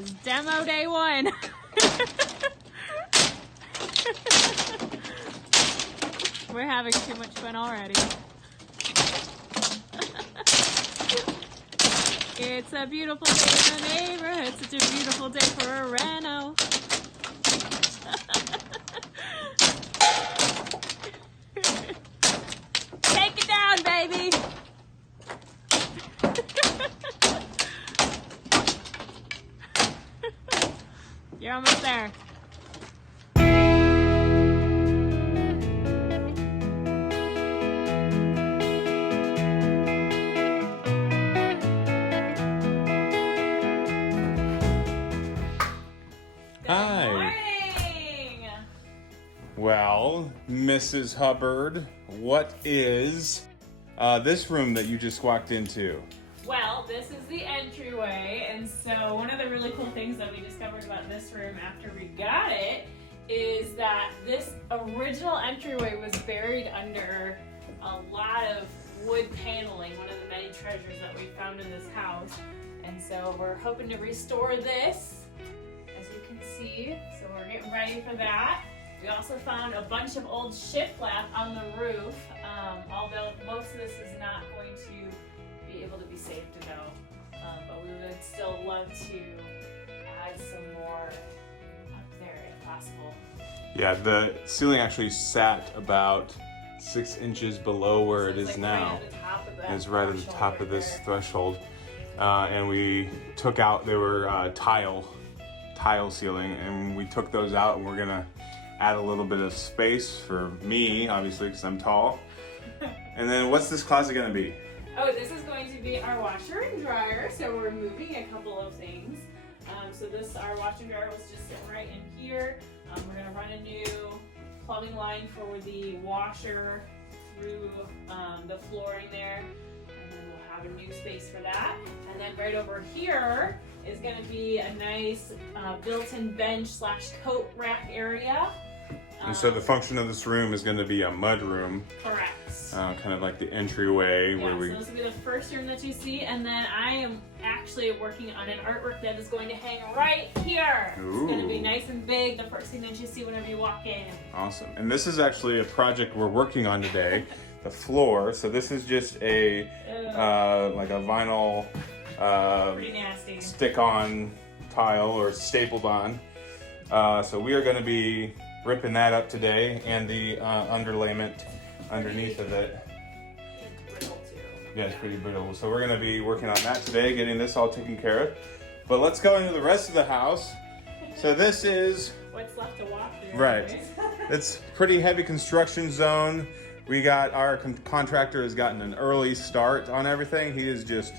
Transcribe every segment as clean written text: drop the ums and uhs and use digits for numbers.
is demo day one. We're having too much fun already. It's a beautiful day in the neighborhood. It's such a beautiful day for a reno. Take it down, baby. You're almost there. Hi. Morning. Well, Mrs. Hubbard, what is this room that you just walked into? Well, this is the entryway, and so one of the really cool things that we discovered about this room after we got it is that this original entryway was buried under a lot of wood paneling, one of the many treasures that we found in this house. And so we're hoping to restore this, as you can see. So we're getting ready for that. We also found a bunch of old shiplap on the roof, although most of this is not going to be able to be safe to go. But we would still love to add some more up there if possible. Yeah, the ceiling actually sat about 6 inches below where it is now. It's right at the top of this threshold. And we took out, they were tile ceiling, and we took those out, and we're gonna add a little bit of space for me, obviously, because I'm tall. And then what's this closet gonna be? Oh, this is going to be our washer and dryer, so we're moving a couple of things. So our washer and dryer was just sitting right in here. We're gonna run a new plumbing line for the washer through the flooring there, and then we'll have a new space for that. And then right over here is gonna be a nice built-in bench / coat rack area. And so the function of this room is gonna be a mud room. Correct. Kind of like the entryway where So this will be the first room that you see, and then I am actually working on an artwork that is going to hang right here. Ooh. It's going to be nice and big, the first thing that you see whenever you walk in. Awesome. And this is actually a project we're working on today, the floor. So this is just a like a vinyl Pretty nasty. stick-on tile or stapled on. So we are going to be ripping that up today, and the underlayment underneath of it. It's brittle too. Yeah, it's pretty brittle. So we're going to be working on that today, getting this all taken care of. But let's go into the rest of the house. So this is What's left to walk through. right. anyways. It's pretty heavy construction zone. We got our contractor has gotten an early start on everything. He is just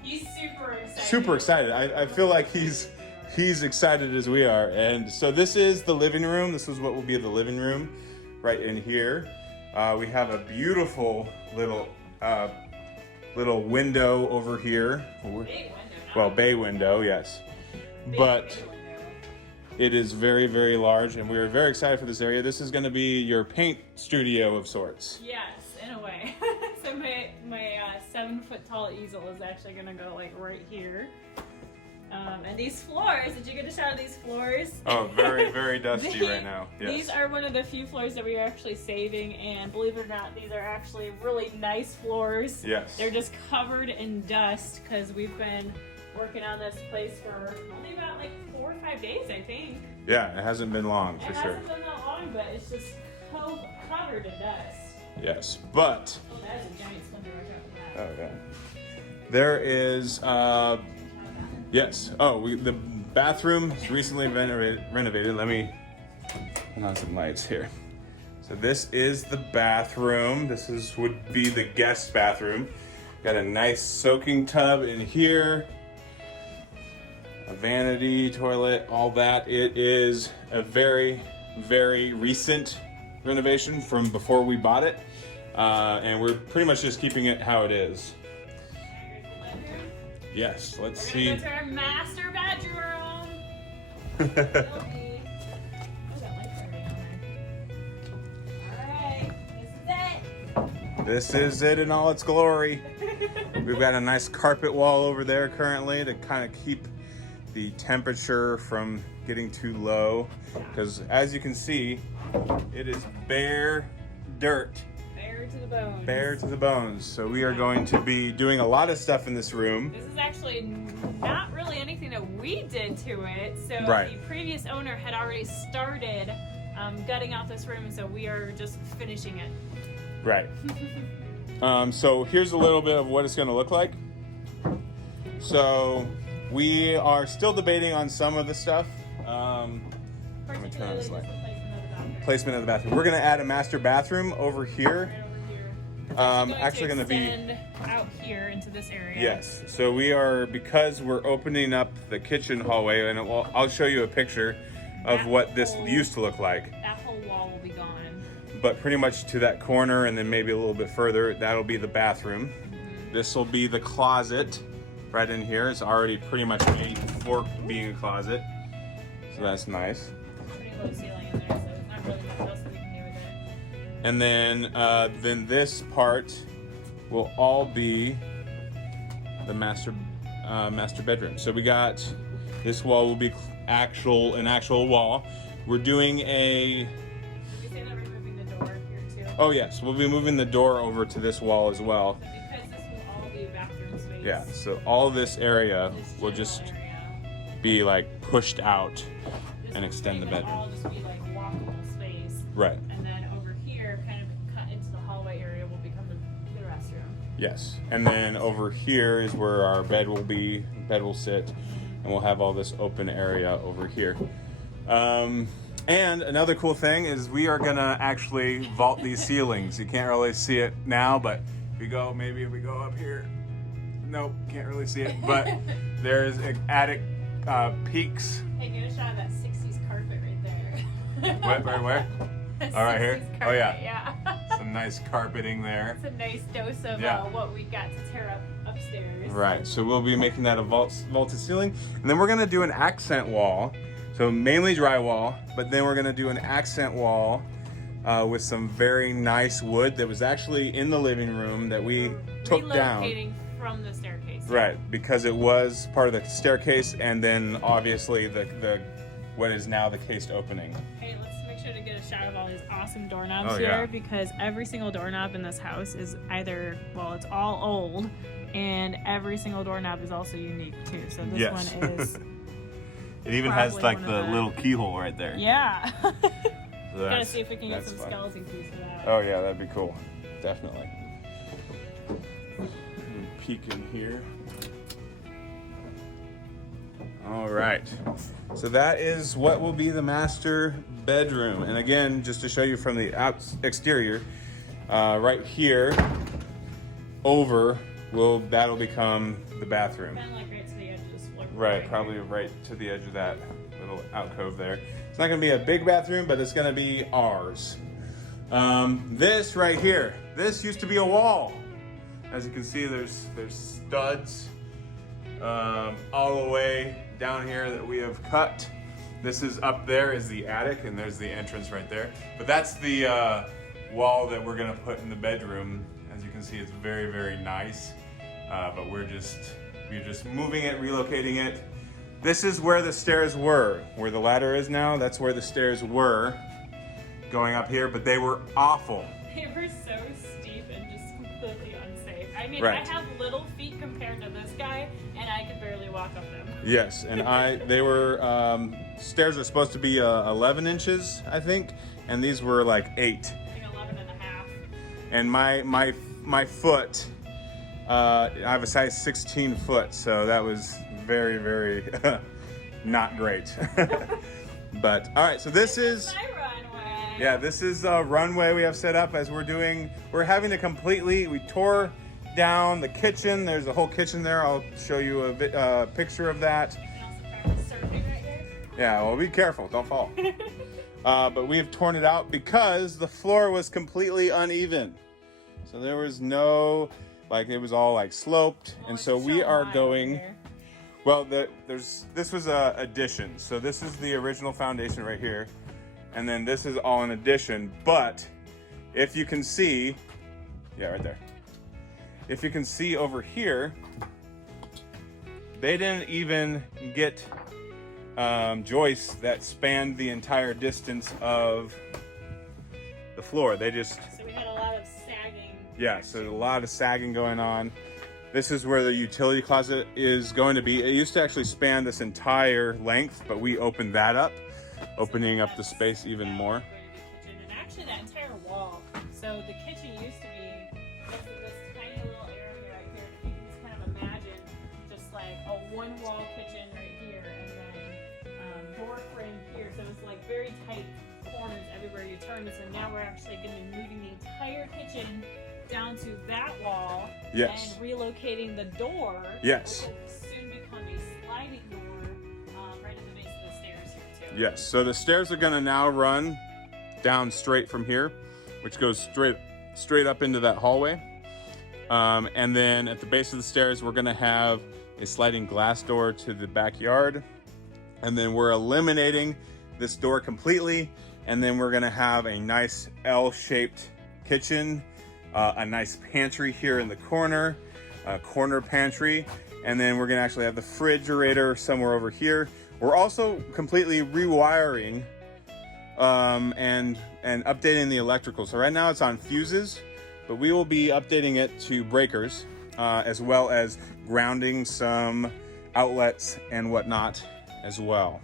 He's super excited. super excited. I feel like he's excited as we are. And so this is the living room. This is what will be the living room right in here. We have a beautiful little window over here. Big window. Well, bay window, yes. But Big window. it is very, very large, and we're very excited for this area. This is going to be your paint studio of sorts. Yes, in a way. So my 7-foot-tall easel is actually gonna go like right here. And these floors, did you get a shot of these floors? Oh, very, very dusty right now. Yes. These are one of the few floors that we are actually saving, and believe it or not, these are actually really nice floors. Yes. They're just covered in dust because we've been working on this place for only about like 4 or 5 days, I think. Yeah, it hasn't been long for It sure. hasn't been that long, but it's just covered in dust. Yes, but Oh, that is a giant splinter right out of that. oh yeah, there is yes. Oh, the bathroom is recently renovated. Let me put on some lights here. So this is the bathroom. Would be the guest bathroom. Got a nice soaking tub in here. A vanity, toilet, all that. It is a very, very recent renovation from before we bought it. And we're pretty much just keeping it how it is. Yes, let's We're see. gonna go to our master bedroom. Alright, This is it in all its glory. We've got a nice carpet wall over there currently to kind of keep the temperature from getting too low, because as you can see, it is bare dirt. Bare to the bones. Bare to the bones. So we are going to be doing a lot of stuff in this room. This is actually not really anything that we did to it. So Right. the previous owner had already started gutting out this room, so we are just finishing it. Right. So here's a little bit of what it's going to look like. So we are still debating on some of the stuff. Let me turn on Particularly this just light. the placement of the bathroom. Placement of the bathroom. We're going to add a master bathroom over here. Right over here. Actually going to be. extend out here into this area. Yes. So we are, because we're opening up the kitchen hallway, and I'll show you a picture of That what this whole- used to look like. That whole wall will be gone. But pretty much to that corner, and then maybe a little bit further, that'll be the bathroom. This will be the closet right in here. It's already pretty much made for being a closet. So that's nice. Pretty low ceiling in there, so it's not really much else that we can do with it. And then this part will all be the master bedroom. So we got, this wall will be an actual wall. We're doing a, Did you say that we're moving the door here too? oh yes, we'll be moving the door over to this wall as well. So because this will all be bathroom space. Yeah, so all this area this will general just area, be like pushed out this and will extend the pretty much bedroom. all just be like walkable space. Right. And then over here, kind of cut into the hallway area, will become the restroom. Yes. And then over here is where our bed will be, bed will sit, and we'll have all this open area over here. And another cool thing is we are gonna actually vault these ceilings. You can't really see it now, but if we go up here, nope, can't really see it. But there's attic peaks. Hey, get a shot of that 60s carpet right there. Where? Oh, right here? 60s Oh, carpet, yeah. Yeah. Some nice carpeting there. It's a nice dose of Yeah. what we got to tear up upstairs. Right, so we'll be making that a vaulted ceiling. And then we're gonna do an accent wall. So mainly drywall, but then we're gonna do an accent wall with some very nice wood that was actually in the living room that we took down. Relocating from the staircase. Right, because it was part of the staircase, and then obviously the what is now the cased opening. Hey, let's make sure to get a shot of all these awesome doorknobs Oh, here yeah. because every single doorknob in this house is either, well, it's all old, and every single doorknob is also unique too. So this Yes. one is, It even Probably has like one the of the- little keyhole right there. yeah. So Gotta that's- see if we can get that's some fun. skeleton keys for that. Oh yeah, that'd be cool. Definitely. Peek in here. All right. So that is what will be the master bedroom. And again, just to show you from the exterior, right here, that'll become the bathroom. Kind of like right to the edge of this floor. Right, probably right to the edge of that little alcove there. It's not gonna be a big bathroom, but it's gonna be ours. This right here, this used to be a wall. As you can see, there's studs all the way down here that we have cut. This is up there is the attic, and there's the entrance right there. But that's the wall that we're gonna put in the bedroom. As you can see, it's very, very nice. But we're just moving it, relocating it. This is where the stairs were. Where the ladder is now, that's where the stairs were going up here, but they were awful. They were so steep and just completely unsafe. I mean, Right. I have little feet compared to this guy, and I could barely walk up them. Yes, and they were, stairs are supposed to be 11 inches, I think, and these were like 8. Like 11 and a half. And my foot, I have a size 16 foot, so that was very, very not great. But all right, so this is, My runway. yeah, this is a runway we have set up as we're having to we tore down the kitchen. There's a whole kitchen there. I'll show you a picture of that. And also practice surfing right here. Yeah, well, be careful, don't fall. But we have torn it out because the floor was completely uneven. So there was no, it was all sloped. And so we are going, well, this was a addition. So this is the original foundation right here. And then this is all an addition. But if you can see, yeah, right there. If you can see over here, they didn't even get joists that spanned the entire distance of the floor. They just... So we had a lot of sagging. Yeah, so a lot of sagging going on. This is where the utility closet is going to be. It used to actually span this entire length, but we opened that up, opening up the space even more. And actually that entire wall. So the kitchen used to be this tiny little area right here. If you can just kind of imagine just like a one-wall kitchen right here, and then door frame here. So it's like very tight corners everywhere you turn. So now we're actually going to be moving the entire kitchen down to that wall. Yes. And relocating the door. Yes. Which will soon become a sliding door right at the base of the stairs here too. Yes, so the stairs are gonna now run down straight from here, which goes straight up into that hallway. And then at the base of the stairs, we're gonna have a sliding glass door to the backyard. And then we're eliminating this door completely. And then we're gonna have a nice L-shaped kitchen, a nice pantry here in the corner, a corner pantry. And then we're gonna actually have the refrigerator somewhere over here. We're also completely rewiring and updating the electrical. So right now it's on fuses, but we will be updating it to breakers, as well as grounding some outlets and whatnot as well.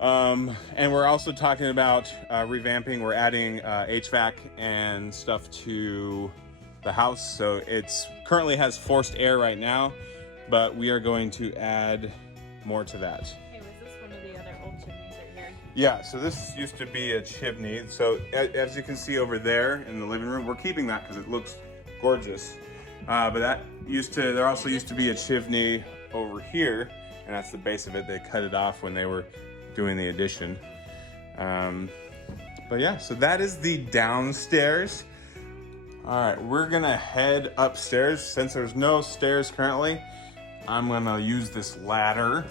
And we're also talking about revamping. We're adding HVAC and stuff to the house. So it's currently has forced air right now, but we are going to add more to that. Hey, was this one of the other old chimneys right here? Yeah, so this used to be a chimney. So as you can see over there in the living room, we're keeping that because it looks gorgeous. But there also used to be a chimney over here, and that's the base of it. They cut it off when they were doing the addition. But yeah, so that is the downstairs. All right, we're gonna head upstairs. Since there's no stairs currently, I'm gonna use this ladder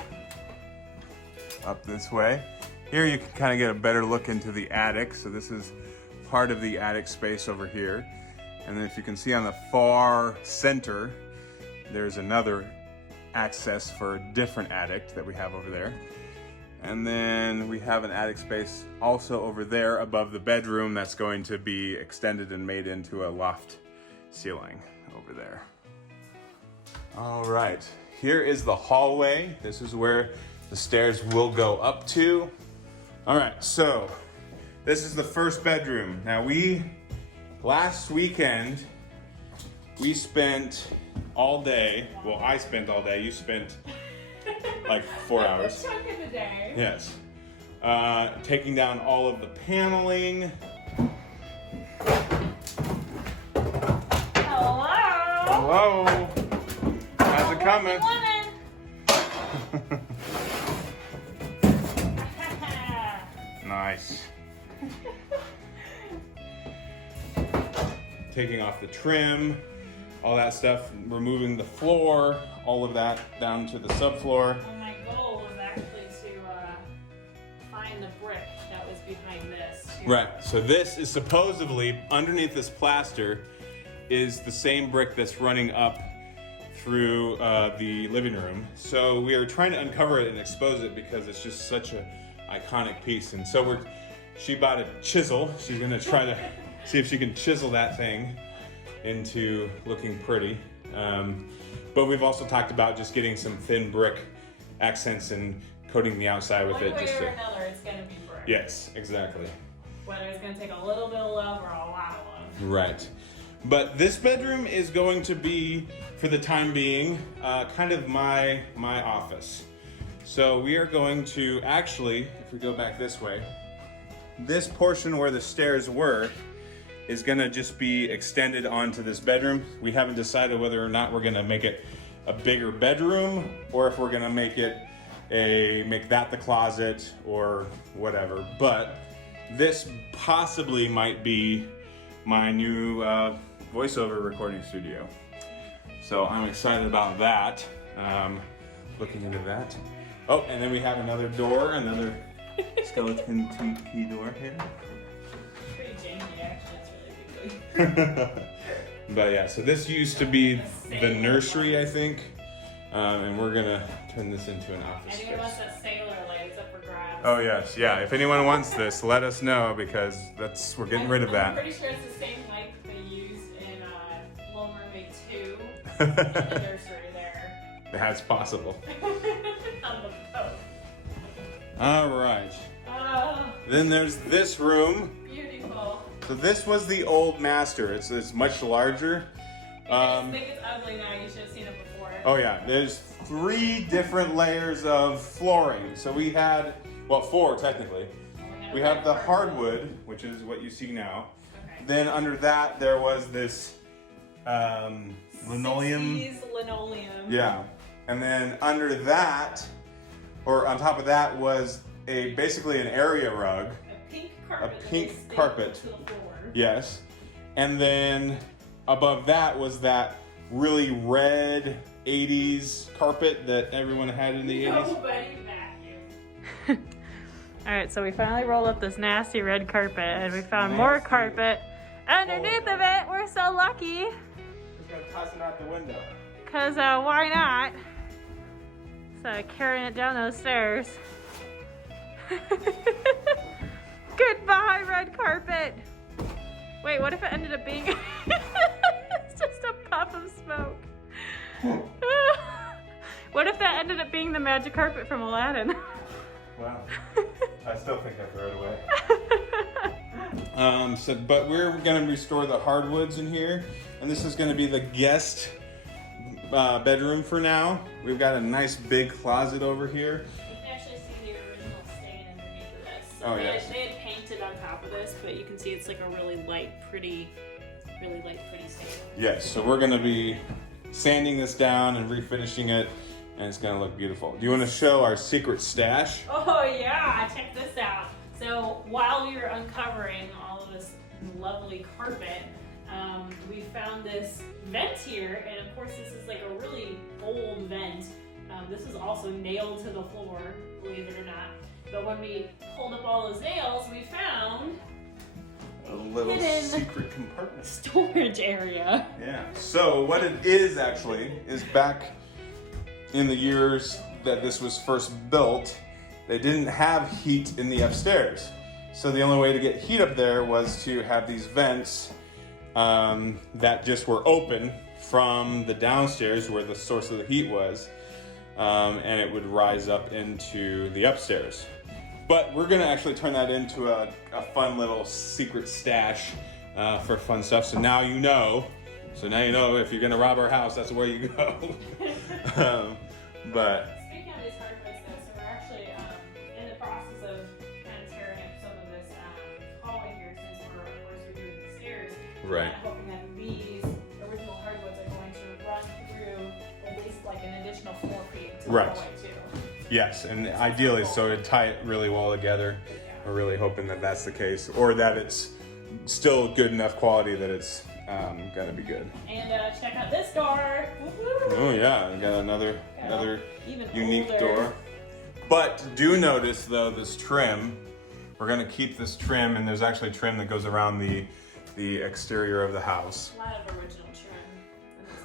up this way. Here you can kind of get a better look into the attic. So this is part of the attic space over here. And then if you can see on the far center, there's another access for a different attic that we have over there. And then we have an attic space also over there above the bedroom that's going to be extended and made into a loft ceiling over there. All right, here is the hallway. This is where the stairs will go up to. All right, so this is the first bedroom. Now last weekend, we spent all day, well, I spent all day, you spent like 4 hours. Chunk of the day. Yes. Taking down all of the paneling. Hello. Hello. How's it coming? Nice. Taking off the trim, all that stuff, removing the floor, all of that down to the subfloor. Well, my goal was actually to find the brick that was behind this. Right, so this is supposedly, underneath this plaster, is the same brick that's running up through the living room. So we are trying to uncover it and expose it because it's just such an iconic piece. And so she bought a chisel. She's gonna try to see if she can chisel that thing into looking pretty. But we've also talked about just getting some thin brick accents and coating the outside with it. One way or another, it's gonna be brick. Yes, exactly. Whether it's gonna take a little bit of love or a lot of love. Right. But this bedroom is going to be, for the time being, kind of my office. So we are going to actually, if we go back this way, this portion where the stairs were is gonna just be extended onto this bedroom. We haven't decided whether or not we're gonna make it a bigger bedroom or if we're gonna make that the closet or whatever. But this possibly might be my new voiceover recording studio. So I'm excited about that. Looking into that. Oh, and then we have another door, another skeleton key door here. Pretty janky, actually. It's really big. But yeah, so this used to be the nursery, I think. And we're gonna turn this into an office Anyone space. wants that sailor light? It's up for grabs. Oh yes, yeah. If anyone wants this, let us know because we're getting rid of I'm that. pretty sure it's the same light that they used in Little Mermaid 2 in the nursery there. That's possible. On the boat. All right. Oh, Then there's this room. beautiful. So this was the old master. It's much larger. I think it's ugly now. You should have seen it before. Oh yeah, there's 3 different layers of flooring. So we had, well, 4 technically. We have the hardwood, which is what you see now. Okay. Then under that there was this linoleum. 60s linoleum. Yeah, and then under that, or on top of that, was basically an area rug. A pink carpet. that pink they stapled carpet. to the floor. Yes, and then above that was that really red 80s carpet that everyone had in the 80s. Nobody vacuumed. All right, so we finally rolled up this nasty red carpet, and we found more Nasty. carpet underneath of it. We're so lucky, Just gonna toss it out the window. cause why not? So carrying it down those stairs. Goodbye, red carpet. Wait, what if it ended up being it's just a puff of smoke? What if that ended up being the magic carpet from Aladdin? Well, I still think I throw it away. But we're gonna restore the hardwoods in here, and this is gonna be the guest bedroom for now. We've got a nice big closet over here. You can actually see the original stain underneath of this. Oh, yes. They had painted on top of this, but you can see it's like a really light, pretty stain. Yes, so we're gonna be sanding this down and refinishing it, and it's gonna look beautiful. Do you want to show our secret stash? Oh yeah, check this out. So while we were uncovering all of this lovely carpet, we found this vent here, and of course this is like a really old vent. This is also nailed to the floor, believe it or not. But when we pulled up all those nails, we found A little hidden secret compartment. storage area. Yeah. So what it is actually is back in the years that this was first built, they didn't have heat in the upstairs. So the only way to get heat up there was to have these vents that just were open from the downstairs where the source of the heat was, and it would rise up into the upstairs. But we're gonna actually turn that into a fun little secret stash for fun stuff. So now you know. So now you know if you're gonna rob our house, that's where you go. But Speaking of these carpets, though, so we're actually in the process of kind of tearing up some of this hallway here since we're, of course, redoing the stairs. Right. And hoping that these original hardwoods are going to run through at least like an additional 4 feet to the Right. hallway too. yes, and ideally, so it'd tie it really well together. We're really hoping that that's the case, or that it's still good enough quality that it's gonna be good. And check out this door. Woo-hoo. Oh yeah, we got another Even unique older. door. But do notice though this trim. We're gonna keep this trim, and there's actually trim that goes around the exterior of the house. A lot of original trim in this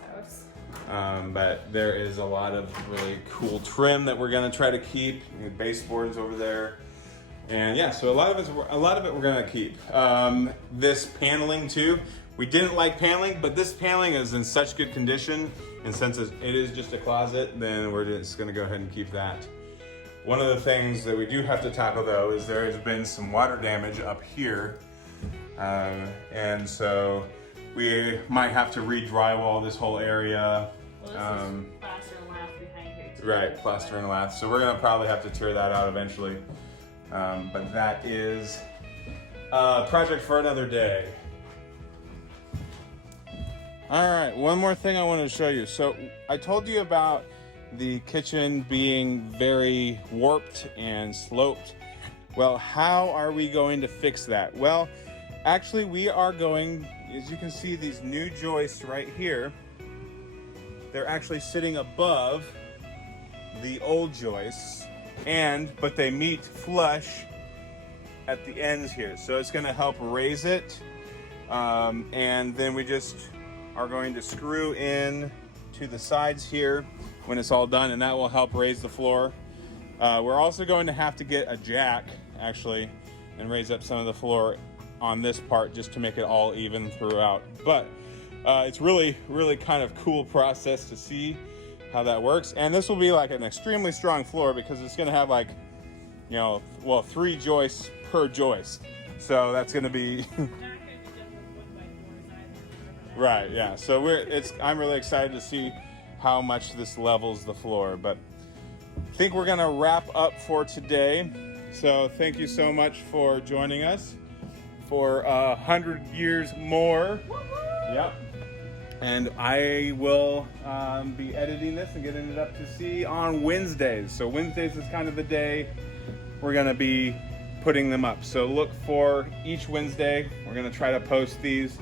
house. But there is a lot of really cool trim that we're gonna try to keep. The baseboards over there, and yeah, so a lot of it we're gonna keep. This paneling too. We didn't like paneling, but this paneling is in such good condition, and since it is just a closet, then we're just gonna go ahead and keep that. One of the things that we do have to tackle though is there has been some water damage up here, and so we might have to re-drywall this whole area. Well, this is plaster and lath behind here too. Right, plaster and lath. So we're gonna probably have to tear that out eventually. But that is a project for another day. All right, one more thing I want to show you. So I told you about the kitchen being very warped and sloped. Well, how are we going to fix that? Well, actually we are going, as you can see, these new joists right here, they're actually sitting above the old joists, but they meet flush at the ends here. So it's gonna help raise it. And then we just are going to screw in to the sides here when it's all done, and that will help raise the floor. We're also going to have to get a jack, actually, and raise up some of the floor on this part just to make it all even throughout. But it's really, really kind of cool process to see how that works. And this will be like an extremely strong floor because it's going to have like, you know, well, 3 joists per joist. So that's going to be Not gonna be just with 1x4s either. right. Yeah. So I'm really excited to see how much this levels the floor. But I think we're going to wrap up for today. So thank you so much for joining us for 100 years more. Yep. And I will be editing this and getting it up to see on Wednesdays. So Wednesdays is kind of the day we're going to be putting them up. So look for each Wednesday. We're going to try to post these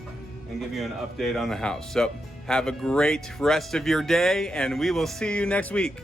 and give you an update on the house. So have a great rest of your day, and we will see you next week.